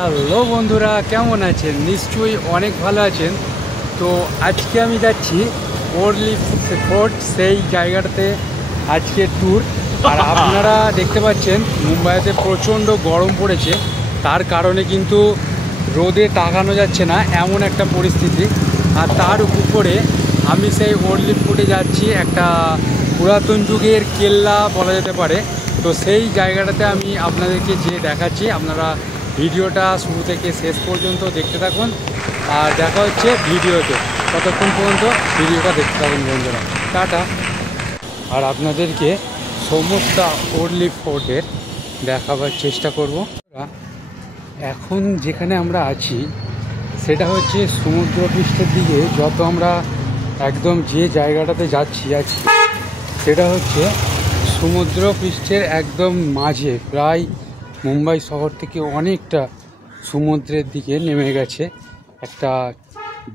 Hello বন্ধুরা, কেমন আছেন? নিশ্চয়ই অনেক ভালো আছেন। তো আজকে আমি যাচ্ছি ওয়ারলি ফোর্ট, সেই জায়গাটাতে আজকে ট্যুর। আর আপনারা দেখতে পাচ্ছেন মুম্বাইতে প্রচণ্ড গরম পড়েছে, তার কারণে কিন্তু রোদে তাকানো যাচ্ছে না, এমন একটা পরিস্থিতি। আর তার উপরে আমি সেই ওয়ারলি ফোর্টে যাচ্ছি, একটা পুরাতন যুগের কেল্লা বলা যেতে পারে। তো সেই জায়গাটাতে আমি আপনাদেরকে যে দেখাচ্ছি, আপনারা ভিডিওটা শুরু থেকে শেষ পর্যন্ত দেখতে থাকুন। আর দেখা হচ্ছে ভিডিওতে, ততক্ষণ পর্যন্ত ভিডিওটা দেখতে থাকুন বন্ধুরা। টাটা। আর আপনাদেরকে সমস্ত ওয়ারলি ফোর্টের দেখাবার চেষ্টা করব। এখন যেখানে আমরা আছি সেটা হচ্ছে সমুদ্রপৃষ্ঠের দিকে। যত আমরা একদম যে জায়গাটাতে যাচ্ছি আজকে, সেটা হচ্ছে সমুদ্রপৃষ্ঠের একদম মাঝে, প্রায় মুম্বাই শহর থেকে অনেকটা সমুদ্রের দিকে নেমে গেছে একটা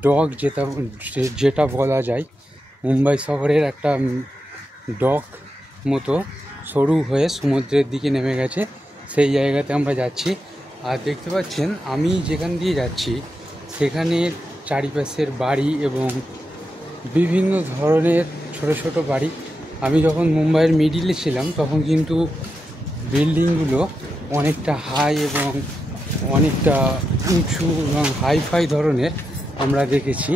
ডক, যেটা বলা যায় মুম্বাই শহরের একটা ডক মতো সরু হয়ে সমুদ্রের দিকে নেমে গেছে। সেই জায়গাতে আমরা যাচ্ছি। আর দেখতে পাচ্ছেন আমি যেখান দিয়ে যাচ্ছি সেখানে চারিপাশের বাড়ি এবং বিভিন্ন ধরনের ছোট ছোট বাড়ি। আমি যখন মুম্বাইয়ের মিডিলে ছিলাম তখন কিন্তু বিল্ডিংগুলো অনেকটা হাই এবং অনেকটা উঁচু এবং হাইফাই ধরনের আমরা দেখেছি।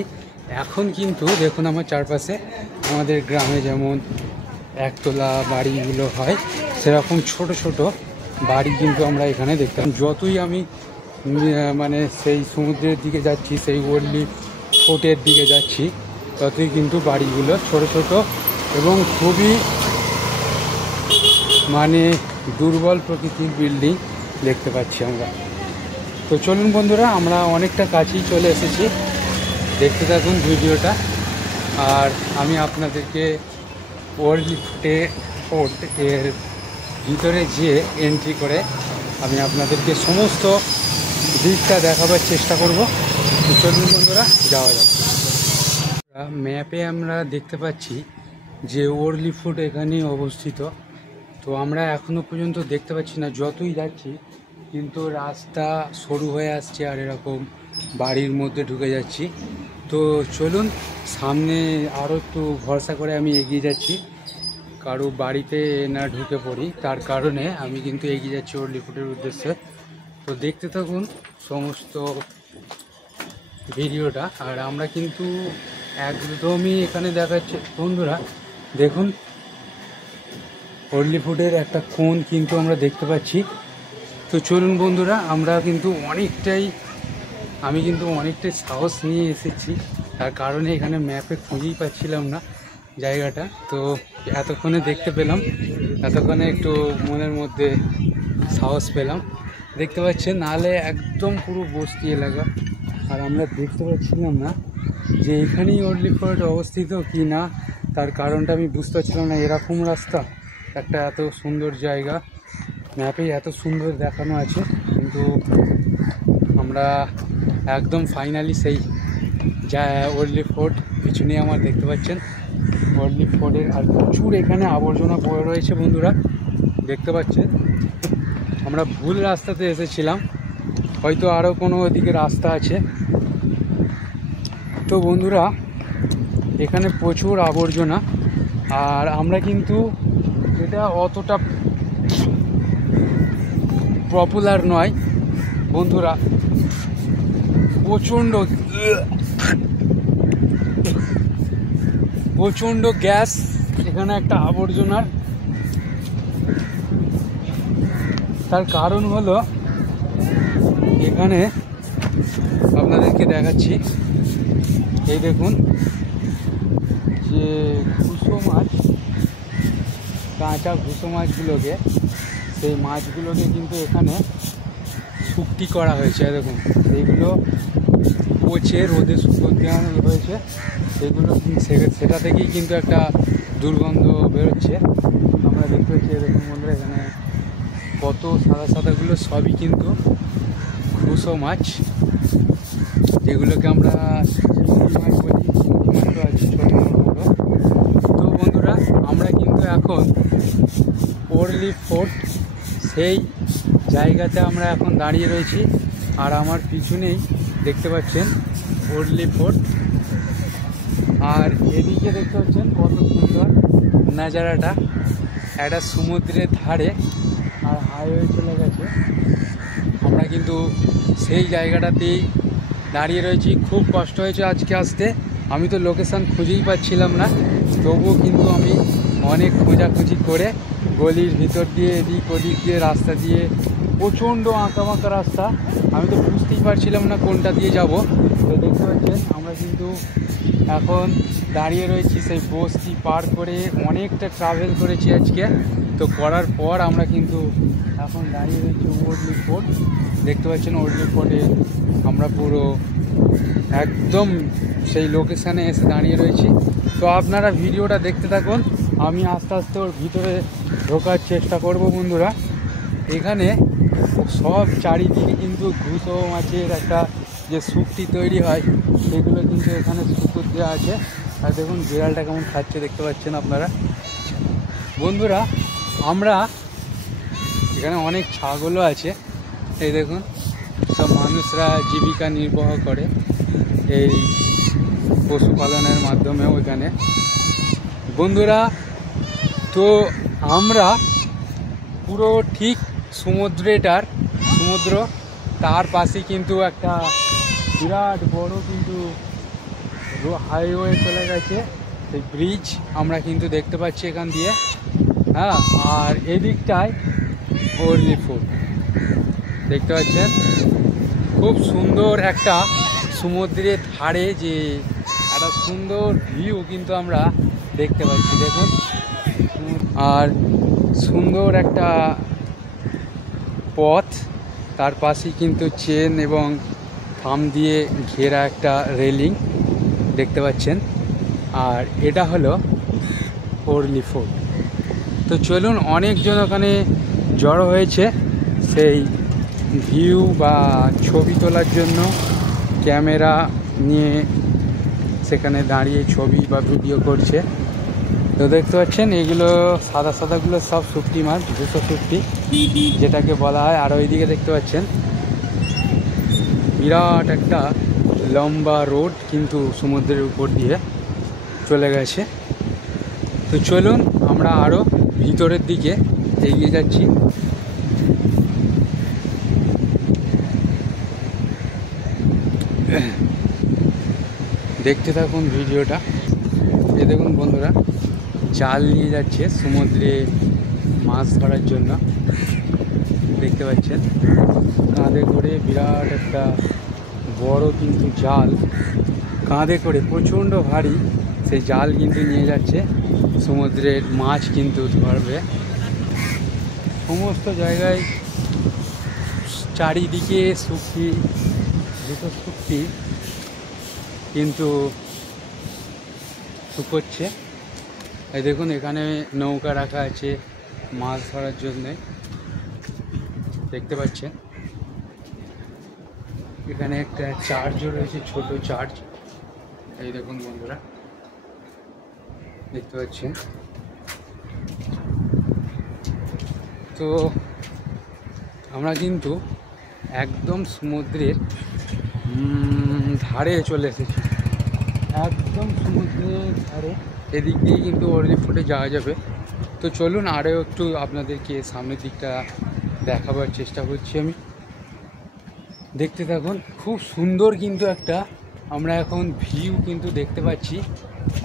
এখন কিন্তু দেখুন আমার চারপাশে, আমাদের গ্রামে যেমন একতলা বাড়িগুলো হয়, সেরকম ছোট ছোট বাড়ি কিন্তু আমরা এখানে দেখতাম। যতই আমি মানে সেই সমুদ্রের দিকে যাচ্ছি, সেই ওয়ারলি ফোর্টের দিকে যাচ্ছি, ততই কিন্তু বাড়িগুলো ছোট ছোট এবং খুবই মানে দুর্বল প্রকৃতির বিল্ডিং দেখতে পাচ্ছি আমরা। তো চলুন বন্ধুরা, আমরা অনেকটা কাছেই চলে এসেছি, দেখতে থাকুন ভিডিওটা। আর আমি আপনাদেরকে ওয়ারলি ফোর্ট এর ভিতরে যেয়ে এন্ট্রি করে আমি আপনাদেরকে সমস্ত দিকটা দেখাবার চেষ্টা করব। তো চলুন বন্ধুরা, যাওয়া যাক। ম্যাপে আমরা দেখতে পাচ্ছি যে ওয়ারলি ফোর্ট এখানে অবস্থিত। তো আমরা এখনও পর্যন্ত দেখতে পাচ্ছি না, যতই যাচ্ছি কিন্তু রাস্তা সরু হয়ে আসছে আর এরকম বাড়ির মধ্যে ঢুকে যাচ্ছি। তো চলুন সামনে আরও একটু ভরসা করে আমি এগিয়ে যাচ্ছি, কারো বাড়িতে না ঢুকে পড়ি, তার কারণে আমি কিন্তু এগিয়ে যাচ্ছি ওয়ারলি ফোর্টের উদ্দেশ্যে। তো দেখতে থাকুন সমস্ত ভিডিওটা। আর আমরা কিন্তু একদমই এখানে দেখাচ্ছে বন্ধুরা, দেখুন ওয়ারলি ফোর্টের একটা কোণ কিন্তু আমরা দেখতে পাচ্ছি। তো চলুন বন্ধুরা, আমি কিন্তু অনেকটাই সাহস নিয়ে এসেছি, তার কারণে এখানে ম্যাপে খুঁজেই পাচ্ছিলাম না জায়গাটা। তো এতক্ষণে দেখতে পেলাম, এতক্ষণে একটু মনের মধ্যে সাহস পেলাম। দেখতে পাচ্ছেন, নাহলে একদম পুরো বস্তি এলাকা। আর আমরা দেখতে পাচ্ছিলাম না যে এখানেই ওয়ারলি ফোর্ট অবস্থিত কি না, তার কারণটা আমি বুঝতে পারছিলাম না। এরকম রাস্তা, একটা এত সুন্দর জায়গা, ম্যাপে এত সুন্দর দেখানো আছে, কিন্তু আমরা একদম ফাইনালি সেই ওয়ারলি ফোর্ট পিছনে আমার দেখতে পাচ্ছেন ওয়ারলি ফোর্টের। আর প্রচুর এখানে আবর্জনা পড়ে রয়েছে বন্ধুরা, দেখতে পাচ্ছেন। আমরা ভুল রাস্তাতে এসেছিলাম, হয়তো আরও কোনো ওদিকে রাস্তা আছে। তো বন্ধুরা, এখানে প্রচুর আবর্জনা। আর আমরা কিন্তু এটা অতটা পপুলার নয় বন্ধুরা, প্রচণ্ড গ্যাস এখানে একটা আবর্জনার। তার কারণ হলো, এখানে আপনাদেরকে দেখাচ্ছি, এই দেখুন যে ঘুষো মাছ, কাঁচা ঘুষো মাছগুলোকে, সেই মাছগুলোকে কিন্তু এখানে শুকটি করা হয়েছে। দেখুন এইগুলো পচে রোদে শুকো দেওয়ানো হয়েছে, সেগুলো সেটা থেকেই কিন্তু একটা দুর্গন্ধ বেরোচ্ছে। আমরা দেখতে পাচ্ছি, দেখুন বন্ধুরা, এখানে কত সাদা সাদাগুলো সবই কিন্তু ঘুষো মাছ, যেগুলোকে আমরা মাছ বলি, আছে ছোটো বড়ো। তো বন্ধুরা, আমরা কিন্তু এখন ওয়ারলি ফোর্ট সেই জায়গাতে আমরা এখন দাঁড়িয়ে রয়েছি। আর আমার পিছনেই দেখতে পাচ্ছেন ওরলি ফোর্ট, আর এদিকে দেখতে পাচ্ছেন কত সুন্দর নাজারাটা, একটা সমুদ্রের ধারে আর হাইওয়ে চলে গেছে। আমরা কিন্তু সেই জায়গাটাতেই দাঁড়িয়ে রয়েছি। খুব কষ্ট হয়েছে আজকে আসতে, আমি তো লোকেশান খুঁজেই পাচ্ছিলাম না, তবুও কিন্তু আমি অনেক খোঁজাখুঁজি করে গলির ভিতর দিয়ে এদিক ওদিক দিয়ে রাস্তা দিয়ে, প্রচণ্ড আঁকাবাঁকা রাস্তা, আমি তো বুঝতেই পারছিলাম না কোনটা দিয়ে যাব। তো দেখতে পাচ্ছেন আমরা কিন্তু এখন দাঁড়িয়ে রয়েছি সেই বস্তি পার করে, অনেকটা ট্রাভেল করেছি আজকে। তো করার পর আমরা কিন্তু এখন দাঁড়িয়ে রয়েছি ওরলি ফোর্ট। দেখতে পাচ্ছেন ওরলি ফোর্টে আমরা পুরো একদম সেই লোকেশানে এসে দাঁড়িয়ে রয়েছি। তো আপনারা ভিডিওটা দেখতে থাকুন, আমি আস্তে আস্তে ওর ভিতরে ঢোকার চেষ্টা করব। বন্ধুরা, এখানে সব চারিদিকে কিন্তু ঘুষো মাছের একটা যে স্যুপটি তৈরি হয়, সেগুলো কিন্তু এখানে সুপুর দেওয়া আছে। আর দেখুন বিড়ালটা কেমন খাচ্ছে, দেখতে পাচ্ছেন আপনারা। বন্ধুরা, আমরা এখানে অনেক ছাগলও আছে, এই দেখুন সব মানুষরা জীবিকা নির্বাহ করে এই পশুপালনের মাধ্যমেও এখানে। বন্ধুরা, তো আমরা পুরো ঠিক সমুদ্র তার পাশে কিন্তু একটা বিরাট বড় কিন্তু হাইওয়ে চলে গেছে, সেই ব্রিজ আমরা কিন্তু দেখতে পাচ্ছি এখান দিয়ে। হ্যাঁ, আর এদিকটায় ওরলি ফোর্ট দেখতে পাচ্ছেন, খুব সুন্দর একটা সমুদ্রের ধারে যে একটা সুন্দর ভিউ কিন্তু আমরা দেখতে পাচ্ছি। দেখুন, আর সুন্দর একটা পথ, তার পাশেই কিন্তু চেন এবং থাম দিয়ে ঘেরা একটা রেলিং দেখতে পাচ্ছেন। আর এটা হলো ওরলি ফোর্ট। তো চলুন, অনেকজন ওখানে জড়ো হয়েছে সেই ভিউ বা ছবি তোলার জন্য, ক্যামেরা নিয়ে সেখানে দাঁড়িয়ে ছবি বা ভিডিও করছে। তো দেখতে পাচ্ছেন এইগুলো সাদা সাদাগুলো সব শুটকি মাছ, 200 শুটকি যেটাকে বলা হয়। আর ওইদিকে দেখতে পাচ্ছেন বিরাট একটা লম্বা রোড কিন্তু সমুদ্রের উপর দিয়ে চলে গেছে। তো চলুন আমরা আরও ভিতরের দিকে এগিয়ে যাচ্ছি। দেখতে থাকুন ভিডিওটা। এ দেখুন বন্ধুরা, জাল নিয়ে যাচ্ছে সমুদ্রে মাছ ধরার জন্য, দেখতে পাচ্ছেন কাঁধে করে বিরাট একটা বড় কিন্তু জাল, কাঁধে করে প্রচণ্ড ভারী সেই জাল কিন্তু নিয়ে যাচ্ছে সমুদ্রের মাছ কিন্তু ধরবে। সমস্ত জায়গায় চারিদিকে শুটকি, 200 শুটকি কিন্তু শুকোচ্ছে। এই দেখুন এখানে নৌকা রাখা আছে মাছ ধরার জন্যে, দেখতে পাচ্ছেন। এখানে একটা চার্চও রয়েছে, ছোট চার্চ, এই দেখুন বন্ধুরা দেখতে পাচ্ছেন। তো আমরা কিন্তু একদম সমুদ্রের ধারে চলে এসেছি, একদম সমুদ্রের ধারে। এদিক দিয়ে কিন্তু ওরলি ফোর্টে যাওয়া যাবে। তো চলুন আরও একটু আপনাদেরকে সামনের দিকটা দেখাবার চেষ্টা করছি আমি, দেখতে থাকুন। খুব সুন্দর কিন্তু একটা আমরা এখন ভিউ কিন্তু দেখতে পাচ্ছি,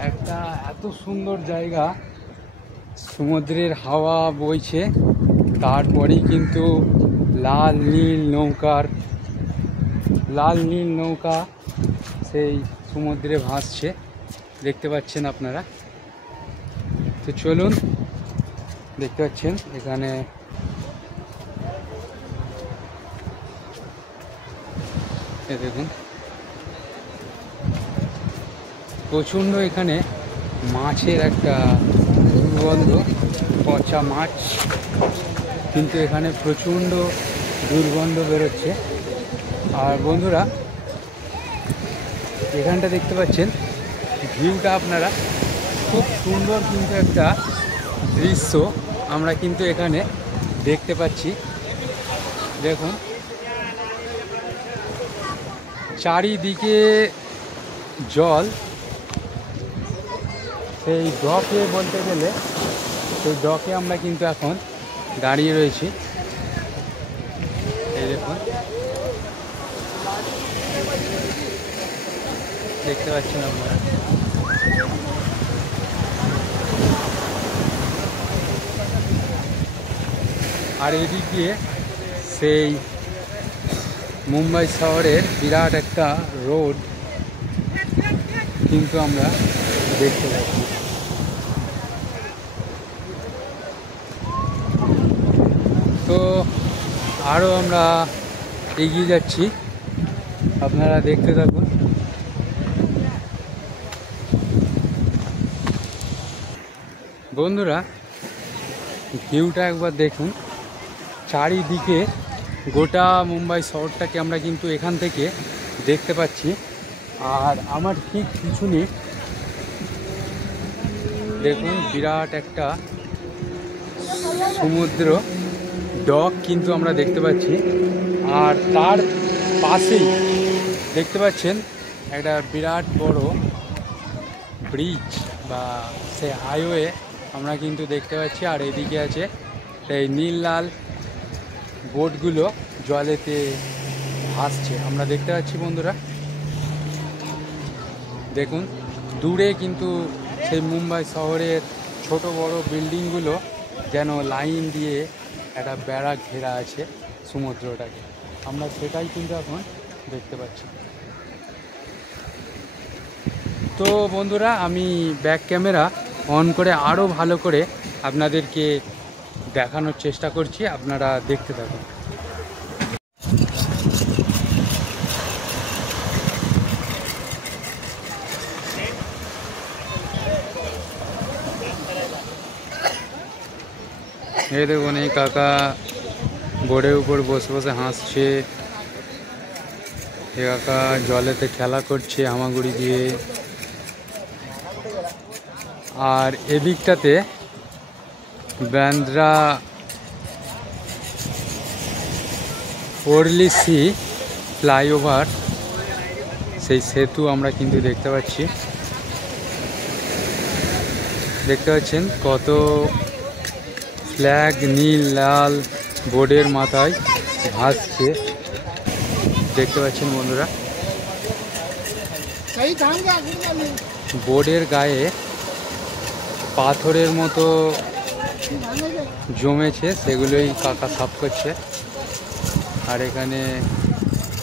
একটা এত সুন্দর জায়গা, সমুদ্রের হাওয়া বইছে, তারপরেই কিন্তু লাল নীল নৌকা সেই সমুদ্রে ভাসছে, দেখতে পাচ্ছেন আপনারা। তো চলুন, দেখতে পাচ্ছেন এখানে দেখুন প্রচণ্ড এখানে মাছের একটা দুর্গন্ধ, পচা মাছ কিন্তু এখানে প্রচণ্ড দুর্গন্ধ বেরোচ্ছে। আর বন্ধুরা, এখানটা দেখতে পাচ্ছেন ভিউটা আপনারা, খুব সুন্দর কিন্তু একটা দৃশ্য আমরা কিন্তু এখানে দেখতে পাচ্ছি। দেখুন চারিদিকে জল। সেই ডকে বলতে গেলে সেই ডকে আমরা কিন্তু এখন দাঁড়িয়ে রয়েছি। এই দেখুন, দেখতে পাচ্ছেন আপনারা। আর এদিক দিয়ে সেই মুম্বাই শহরের বিরাট একটা রোড কিন্তু আমরা দেখতে পাচ্ছি। তো আরও আমরা এগিয়ে যাচ্ছি, আপনারা দেখতে থাকুন। বন্ধুরা, ভিউটা একবার দেখুন। চারিদিকে গোটা মুম্বাই শহরটাকে আমরা কিন্তু এখান থেকে দেখতে পাচ্ছি। আর আমার ঠিক পিছনে দেখুন বিরাট একটা সমুদ্র ডক কিন্তু আমরা দেখতে পাচ্ছি। আর তার পাশেই দেখতে পাচ্ছেন একটা বিরাট বড় ব্রিজ বা সে হাইওয়ে আমরা কিন্তু দেখতে পাচ্ছি। আর এদিকে আছে সেই নীল লাল বোটগুলো জলেতে ভাসছে আমরা দেখতে পাচ্ছি। বন্ধুরা দেখুন, দূরে কিন্তু সেই মুম্বাই শহরের ছোট বড় বিল্ডিংগুলো যেন লাইন দিয়ে একটা বেড়া ঘেরা আছে সমুদ্রটাকে, আমরা সেটাই কিন্তু এখন দেখতে পাচ্ছি। তো বন্ধুরা, আমি ব্যাক ক্যামেরা অন করে আরও ভালো করে আপনাদেরকে দেখানোর চেষ্টা করছি, আপনারা দেখতে থাকুন। এই দেখুন, এই কাকা বোর্ডের উপর বসে বসে হাসছে। এই কাকা জলেতে খেলা করছে হামাগুড়ি দিয়ে। আর এদিকটাতে বান্দ্রা ওয়ারলি সি ফ্লাইওভার সেই সেতু আমরা কিন্তু দেখতে পাচ্ছি। দেখতে পাচ্ছেন কত ফ্ল্যাগ নীল লাল বোর্ডের মাথায় ভাসছে, দেখতে পাচ্ছেন বন্ধুরা। বোর্ডের গায়ে পাথরের মতো জমেছে, সেগুলোই কাকা সাফ করছে। আর এখানে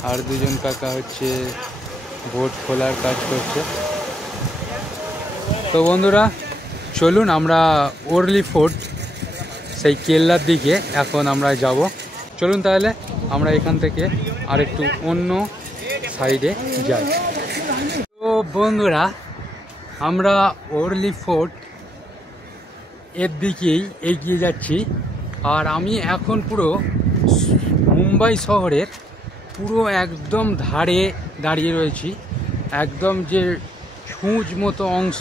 আর দুজন কাকা হচ্ছে বোর্ড খোলার কাজ করছে। তো বন্ধুরা, চলুন আমরা ওয়ারলি ফোর্ট সেই কেল্লার দিকে এখন আমরা যাব। চলুন তাহলে আমরা এখান থেকে আরেকটু অন্য সাইডে যাই। তো বন্ধুরা, আমরা ওয়ারলি ফোর্ট এর দিকেই এগিয়ে যাচ্ছি। আর আমি এখন পুরো মুম্বাই শহরের পুরো একদম ধারে দাঁড়িয়ে রয়েছি। একদম যে ছুঁচ মতো অংশ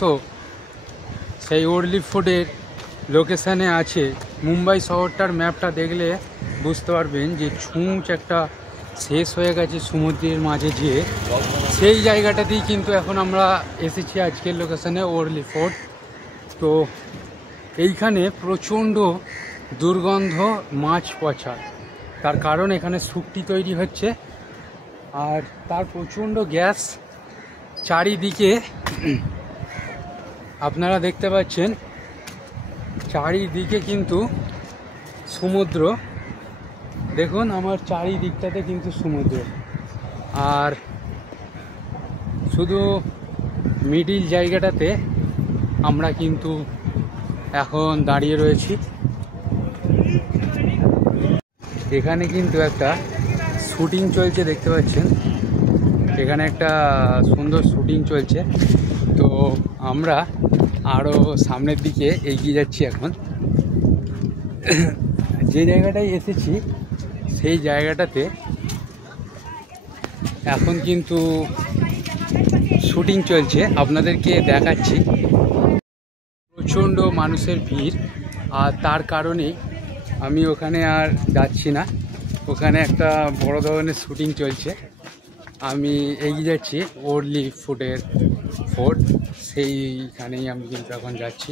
সেই ওয়ারলি ফোর্টের লোকেশানে আছে। মুম্বাই শহরটার ম্যাপটা দেখলে বুঝতে পারবেন যে ছুঁচ একটা শেষ হয়ে গেছে সমুদ্রের মাঝে, যে সেই জায়গাটাতেই কিন্তু এখন আমরা এসেছি আজকের লোকেশানে ওয়ারলি ফোর্ট। তো এইখানে প্রচণ্ড দুর্গন্ধ মাছ পচা, তার কারণ এখানে শুটকি তৈরি হচ্ছে। আর তার প্রচণ্ড গ্যাস চারিদিকে আপনারা দেখতে পাচ্ছেন। চারিদিকে কিন্তু সমুদ্র, দেখুন আমার চারিদিকটাতে কিন্তু সমুদ্র। আর শুধু মিডিল জায়গাটাতে আমরা কিন্তু এখন দাঁড়িয়ে রয়েছি। এখানে কিন্তু একটা শুটিং চলছে, দেখতে পাচ্ছেন। এখানে একটা সুন্দর শুটিং চলছে। তো আমরা আরও সামনের দিকে এগিয়ে যাচ্ছি। এখন যে জায়গাটায় এসেছি সেই জায়গাটাতে এখন কিন্তু শুটিং চলছে, আপনাদেরকে দেখাচ্ছি। প্রচণ্ড মানুষের ভিড়, আর তার কারণে আমি ওখানে আর যাচ্ছি না। ওখানে একটা বড় ধরনের শুটিং চলছে। আমি এগিয়ে যাচ্ছি ওরলি ফুডের ফোর্ট, সেইখানেই আমি কিন্তু এখন যাচ্ছি।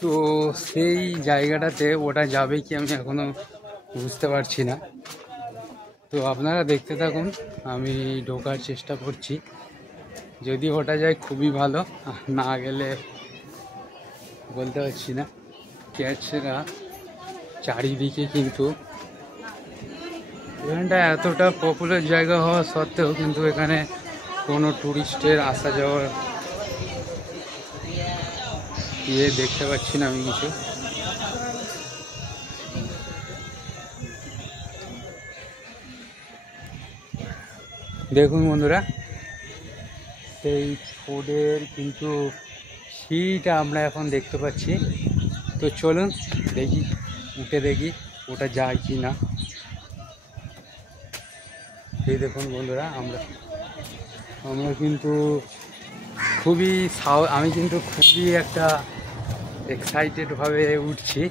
তো সেই জায়গাটাতে ওটা যাবে কি আমি এখনো বুঝতে পারছি না। তো আপনারা দেখতে থাকুন, আমি ঢোকার চেষ্টা করছি। যদি ওটা যায় খুবই ভালো, না গেলে বলতে পারছি না। ক্যাচরা চারিদিকে, কিন্তু এখানটা এতটা পপুলার জায়গা হওয়া সত্ত্বেও কিন্তু এখানে কোনো ট্যুরিস্টের আসা যাওয়ার দেখতে পাচ্ছি না আমি কিছু। দেখুন বন্ধুরা, সেই ফুডের কিন্তু সিঁড়িটা আমরা এখন দেখতে পাচ্ছি। তো চলুন দেখি, উঠে দেখি ওটা যায় কি না। এই দেখুন বন্ধুরা, আমরা কিন্তু আমি কিন্তু খুবই একটা এক্সাইটেডভাবে উঠছি।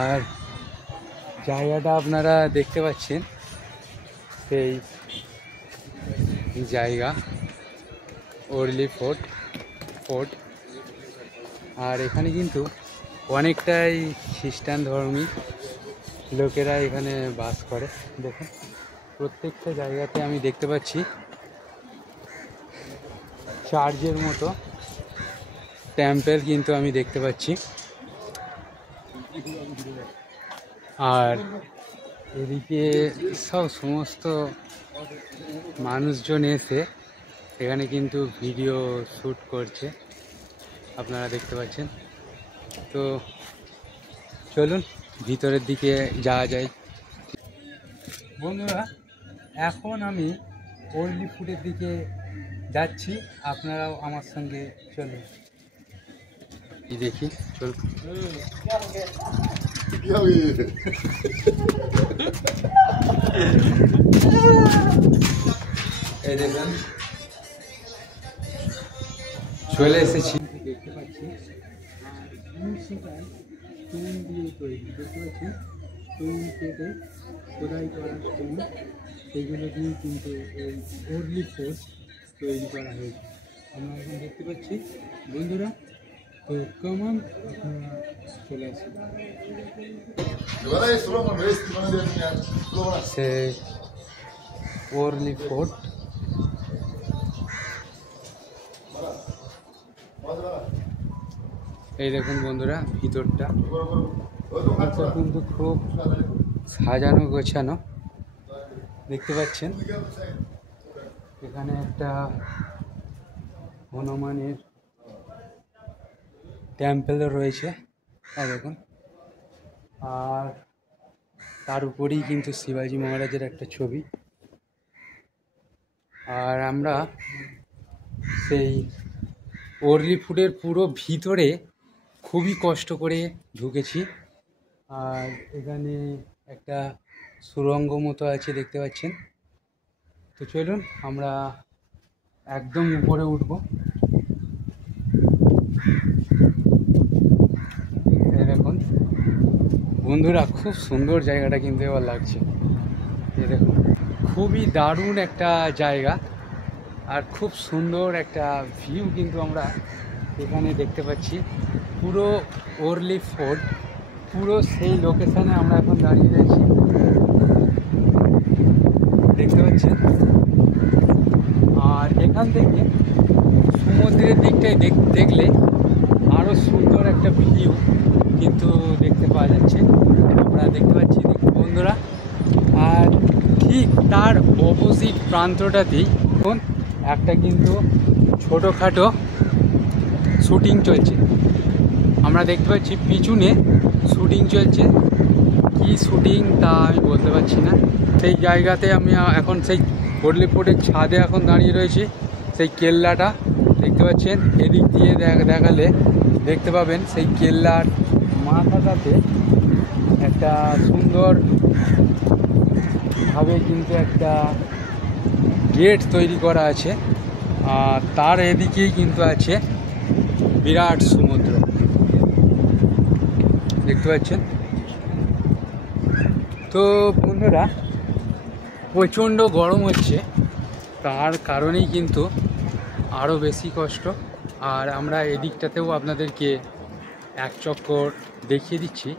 আর জায়গাটা আপনারা দেখতে পাচ্ছেন, সেই জায়গা ওরলি ফোর্ট। আর এখানে কিন্তু অনেকটাই খ্রিস্টান ধর্মী লোকেরা এখানে বাস করে। দেখুন প্রত্যেকটা জায়গাতে আমি দেখতে পাচ্ছি চার্চের মতো টেম্পল কিন্তু আমি দেখতে পাচ্ছি। আর এদিকে সমস্ত মানুষজন এসে এখানে কিন্তু ভিডিও শ্যুট করছে, আপনারা দেখতে পাচ্ছেন। তো চলুন ভিতরের দিকে যাওয়া যায়। বন্ধুরা, এখন আমি ওরলি ফুডের দিকে যাচ্ছি, আপনারাও আমার সঙ্গে চলুন। কি দেখি, চলুন। এই দেখুন চলে এসেছি, দেখতে পাচ্ছি। আর সেটাই স্টোন দিয়ে তৈরি, দেখতে পাচ্ছি স্টোন কেটে খোদাই করা স্টোন, সেগুলো দিয়ে কিন্তু এই ওরলি ফোর্ট তৈরি করা হয়েছে। আমরা এখন দেখতে পাচ্ছি বন্ধুরা। তো কেমন আপনারা চলে আসুন। সে ওরলি ফোর্ট, এই দেখুন বন্ধুরা ভিতরটা কিন্তু খুব সাজানো গোছানো, দেখতে পাচ্ছেন। এখানে একটা হনুমানের টেম্পেলও রয়েছে, দেখুন। আর তার উপরেই কিন্তু শিবাজি মহারাজের একটা ছবি। আর আমরা সেই ওরলি ফুডের পুরো ভিতরে খুবই কষ্ট করে ঢুকেছি। আর এখানে একটা সুড়ঙ্গ মতো আছে, দেখতে পাচ্ছেন। তো চলুন আমরা একদম উপরে উঠব। দেখুন বন্ধুরা, খুব সুন্দর জায়গাটা কিন্তু এবার লাগছে। এই দেখুন খুবই দারুণ একটা জায়গা, আর খুব সুন্দর একটা ভিউ কিন্তু আমরা এখানে দেখতে পাচ্ছি। পুরো ওরলি ফোর্ট, পুরো সেই লোকেশানে আমরা এখন দাঁড়িয়ে রয়েছি, দেখতে পাচ্ছেন। আর এখান থেকে সমুদ্রের দিকটায় দেখলে আরও সুন্দর একটা ভিউ কিন্তু দেখতে পাওয়া যাচ্ছে, আমরা দেখতে পাচ্ছি বন্ধুরা। আর ঠিক তার অপোজিট প্রান্তটাতেই এখন একটা কিন্তু ছোটোখাটো শুটিং চলছে, আমরা দেখতে পাচ্ছি পিছনে শুটিং চলছে। কি শুটিং তা আমি বলতে পারছি না। সেই জায়গাতে আমি এখন সেই ওরলি ফোর্টের ছাদে এখন দাঁড়িয়ে রয়েছি। সেই কেল্লাটা দেখতে পাচ্ছেন, এদিক দিয়ে দেখালে দেখতে পাবেন সেই কেল্লার মাথাটাতে একটা সুন্দরভাবে কিন্তু একটা গেট তৈরি করা আছে। আর তার এদিকেই কিন্তু আছে বিরাট সমুদ্র। দেখতে পাচ্ছেন। তো বন্ধুরা প্রচণ্ড গরম হচ্ছে, তার কারণেই কিন্তু আরও বেশি কষ্ট। আর আমরা এদিকটাতেও আপনাদেরকে এক চক্কর দেখিয়ে দিচ্ছি।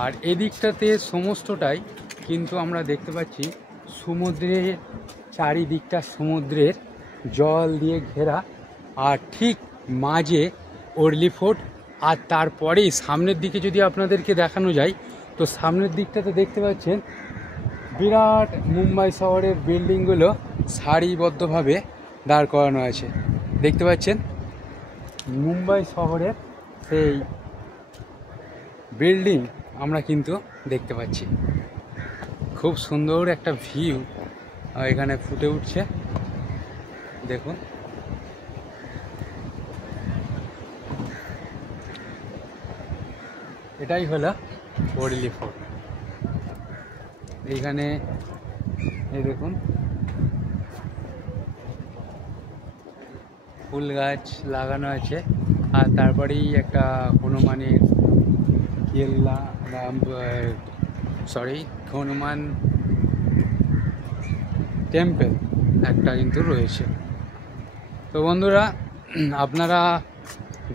আর এদিকটাতে সমস্তটাই কিন্তু আমরা দেখতে পাচ্ছি সমুদ্রের চারিদিকটা সমুদ্রের জল দিয়ে ঘেরা, আর ঠিক মাঝে ওরলি ফোর্ট। আর তারপরেই সামনের দিকে যদি আপনাদেরকে দেখানো যায়, তো সামনের দিকটাতে দেখতে পাচ্ছেন বিরাট মুম্বাই শহরের বিল্ডিংগুলো সারিবদ্ধভাবে দাঁড় করানো আছে। দেখতে পাচ্ছেন মুম্বাই শহরের সেই বিল্ডিং আমরা কিন্তু দেখতে পাচ্ছি। খুব সুন্দর একটা ভিউ এখানে ফুটে উঠছে, দেখুন। এটাই হলো ওরলি ফোর্ট। এইখানে এই দেখুন ফুল গাছ লাগানো আছে, আর তারপরেই একটা হনুমানের কেল্লা, হনুমান টেম্পল একটা কিন্তু রয়েছে। তো বন্ধুরা আপনারা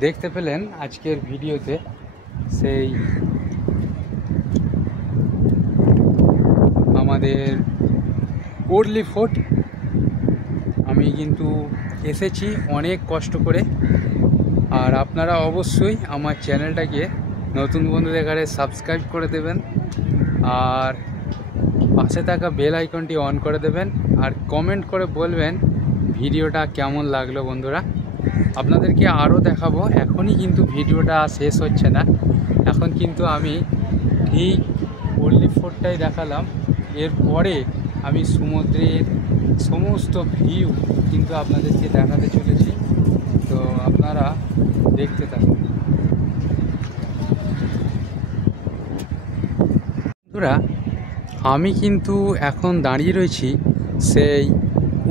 দেখতে পেলেন আজকের ভিডিওতে সেই আমাদের ওরলি ফোর্ট। আমি কিন্তু এসেছি অনেক কষ্ট করে, আর আপনারা অবশ্যই আমার চ্যানেলটাকে নতুন বন্ধুদের কাছে সাবস্ক্রাইব করে দেবেন, আর পাশে থাকা বেল আইকনটি অন করে দেবেন, আর কমেন্ট করে বলবেন ভিডিওটা কেমন লাগলো। বন্ধুরা আপনাদেরকে আরও দেখাবো, এখনই কিন্তু ভিডিওটা শেষ হচ্ছে না। এখন কিন্তু আমি ঠিক ওরলি ফোর্টটাই দেখালাম, এরপরে আমি সমুদ্রের সমস্ত ভিউ কিন্তু আপনাদেরকে দেখাতে চলেছি। তো আপনারা দেখতে থাকুন। বন্ধুরা আমি কিন্তু এখন দাঁড়িয়ে রয়েছি সেই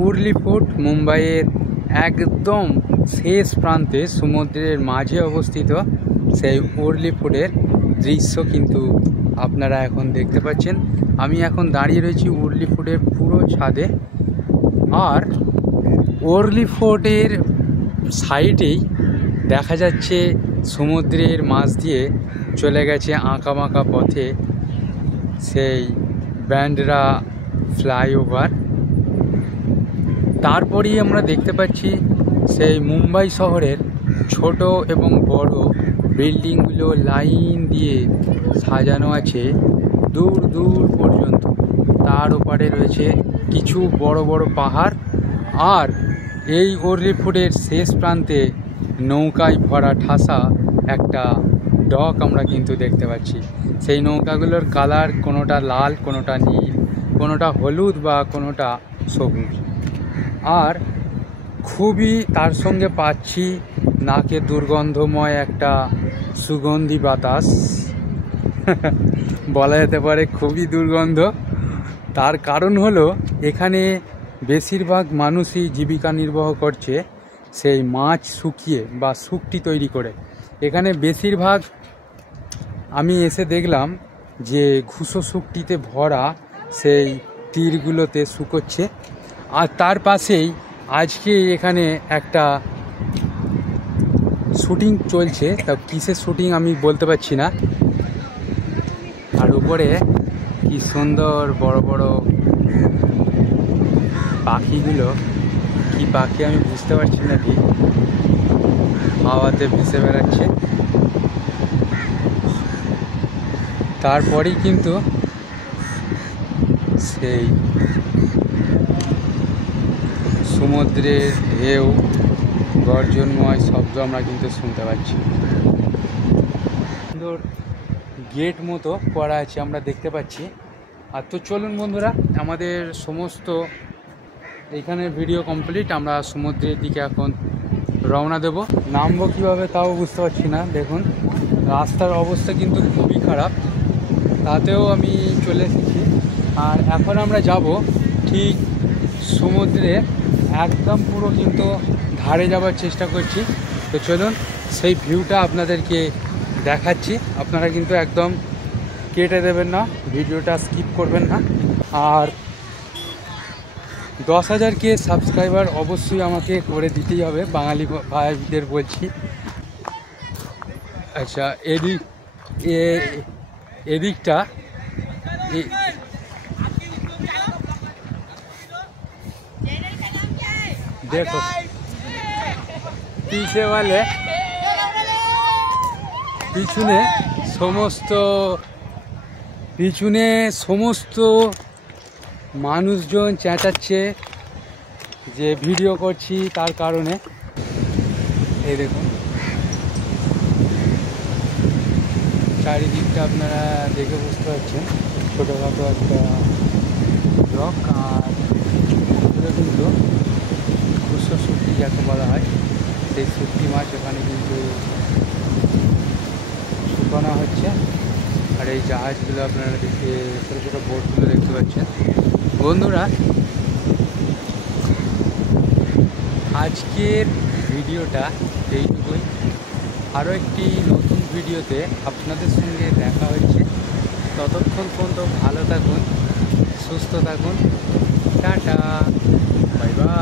ওরলি ফোর্ট, মুম্বাইয়ের একদম শেষ প্রান্তে সমুদ্রের মাঝে অবস্থিত সেই ওরলি ফোর্টের দৃশ্য কিন্তু আপনারা এখন দেখতে পাচ্ছেন। আমি এখন দাঁড়িয়ে রয়েছি ওরলি ফোর্টের পুরো ছাদে, আর ওরলি ফোর্টের সাইডেই দেখা যাচ্ছে সমুদ্রের মাঝ দিয়ে চলে গেছে আঁকাবাঁকা পথে সেই ব্যান্ডরা ফ্লাইওভার। তারপরেই আমরা দেখতে পাচ্ছি সেই মুম্বাই শহরের ছোট এবং বড় বিল্ডিংগুলো লাইন দিয়ে সাজানো আছে দূর দূর পর্যন্ত। তার ওপারে রয়েছে কিছু বড় বড় পাহাড়, আর এই ওরলি ফোর্টের শেষ প্রান্তে নৌকায় ভরা ঠাসা একটা ডক আমরা কিন্তু দেখতে পাচ্ছি। সেই নৌকাগুলোর কালার কোনোটা লাল, কোনোটা নীল, কোনোটা হলুদ বা কোনোটা সবুজ। আর খুবই তার সঙ্গে পাচ্ছি নাকে দুর্গন্ধময় একটা সুগন্ধি বাতাস বলা যেতে পারে খুবই দুর্গন্ধ। তার কারণ হলো এখানে বেশিরভাগ মানুষই জীবিকা নির্বাহ করছে সেই মাছ শুকিয়ে বা শুকটি তৈরি করে। এখানে বেশিরভাগ আমি এসে দেখলাম যে ঘুষো শুকটিতে ভরা সেই তীরগুলোতে শুকোচ্ছে। আর তার পাশেই আজকে এখানে একটা শুটিং চলছে, তা কিসের শুটিং আমি বলতে পারছি না। আর উপরে কি সুন্দর বড় বড় পাখিগুলো, কি পাখি আমি বুঝতে পারছি না, কি হাওয়াতে ভেসে বেড়াচ্ছে। তারপরেই কিন্তু সেই সমুদ্রের ঢেউ গর্জনময় শব্দ আমরা কিন্তু শুনতে পাচ্ছি। সুন্দর গেট মতো করা আছে আমরা দেখতে পাচ্ছি। আর তো চলুন বন্ধুরা, আমাদের সমস্ত এইখানের ভিডিও কমপ্লিট। আমরা সমুদ্রের দিকে এখন রওনা দেব। নামবো কীভাবে তাও বুঝতে পারছি না। দেখুন রাস্তার অবস্থা কিন্তু খুবই খারাপ, তাতেও আমি চলে এসেছি। আর এখন আমরা যাব ঠিক সমুদ্রে একদম পুরো কিন্তু ধারে যাওয়ার চেষ্টা করছি। তো চলুন সেই ভিউটা আপনাদেরকে দেখাচ্ছি, আপনারা কিন্তু একদম কেটে দেবেন না, ভিডিওটা স্কিপ করবেন না। আর 10,000 সাবস্ক্রাইবার অবশ্যই আমাকে করে দিতেই হবে, বাঙালি ভাইদের বলছি। আচ্ছা, এদিকটা দেখো পিছনে সমস্ত মানুষজন চেঁচাচ্ছে যে ভিডিও করছি, তার কারণে। এই দেখুন চারিদিকটা আপনারা দেখে বুঝতে পারছেন, ছোটোখাটো একটা ব্লক। আর কিন্তু খুচরো শুটকি যাকে বলা হয়, সেই শুটকি মাছ এখানে কিন্তু শুকানো হচ্ছে। আর এই জাহাজগুলো আপনারা দেখে, ছোটো ছোটো বোটগুলো দেখতে পাচ্ছেন। বন্ধুরা, আজকের ভিডিওটা এইটুকুই। আরও একটি নতুন ভিডিওতে আপনাদের সঙ্গে দেখা হচ্ছে। ততক্ষণ পর্যন্ত ভালো থাকুন, সুস্থ থাকুন, টাটা, বাই বাই।